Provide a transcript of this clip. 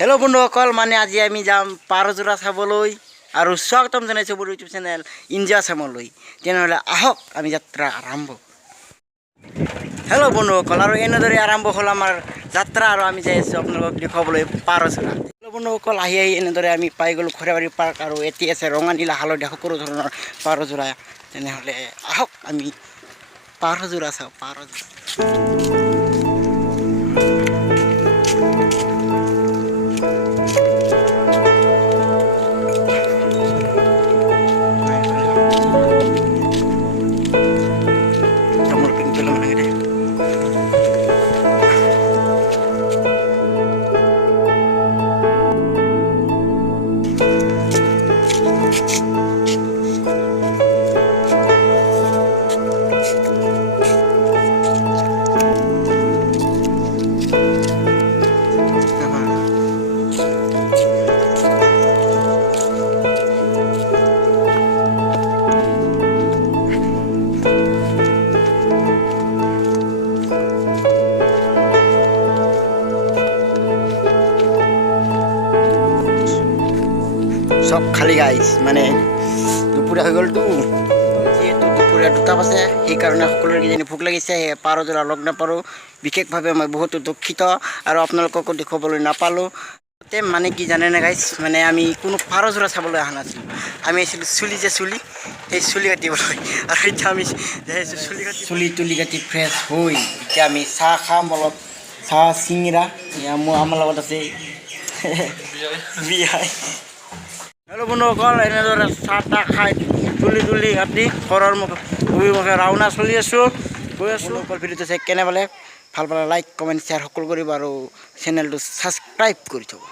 Hello' বন্ধুসকল, মানে আজি আমি যাম পাৰযোৰা চাবলৈ আৰু স্বাগতম জনাইছোঁ মোৰ ইউটিউব চেনেল ইণ্ডিয়া চামলৈ। তেনেহ'লে আহক আমি যাত্ৰা আৰম্ভ। হেল্ল' বন্ধুসকল, আৰু এনেদৰে আৰম্ভ হ'ল আমাৰ যাত্ৰা আৰু আমি যাই আছোঁ আপোনালোকক দেখুৱাবলৈ পাৰযোৰা। হেল্ল' বন্ধুসকল, আহি এনেদৰে আমি পাই গ'লোঁ খৰাবাৰী পাৰ্ক, আৰু এতিয়া আছে ৰঙা নীলা হালধীয়া সকলো ধৰণৰ পাৰযোৰা। তেনেহ'লে আহক আমি পাৰযোৰা চাওঁ। পাৰযোৰা সব খালি গাইছ, মানে দুপৰীয়া হৈ গ'লতো, যিহেতু দুপৰীয়া 2টা বাজে, সেইকাৰণে সকলোৰে কিজানি ভোক লাগিছে। পাৰযোৰা লগ নাপালোঁ, বিশেষভাৱে মই বহুতো দুখিত আৰু আপোনালোককো দেখুৱাবলৈ নাপালোঁ। মানে কি জানেনে গাইছ, মানে আমি কোনো পাৰযোৰা চাবলৈ অহা নাছিলোঁ, আমি আহিছিলোঁ চুলি সেই চুলি কাটিবলৈ। আৰু এতিয়া আমি চুলি তুলি কাটি ফ্ৰেছ হৈ এতিয়া আমি চাহ খাম, অলপ চাহ চিঙৰা। আমাৰ লগত আছে বিয়াই। হেল্ল' বন্ধুসকল, এনেদৰে চাহ তাহ খাই তুলি কাটি ঘৰৰ মুখে ৰাওনা চলি আছোঁ, গৈ আছোঁ। অকল ভিডিঅ'টো চাই কেনে পালে, ভাল পালে লাইক কমেণ্ট শ্বেয়াৰ সকলো কৰিব, আৰু চেনেলটো ছাবস্ক্ৰাইব কৰি থ'ব।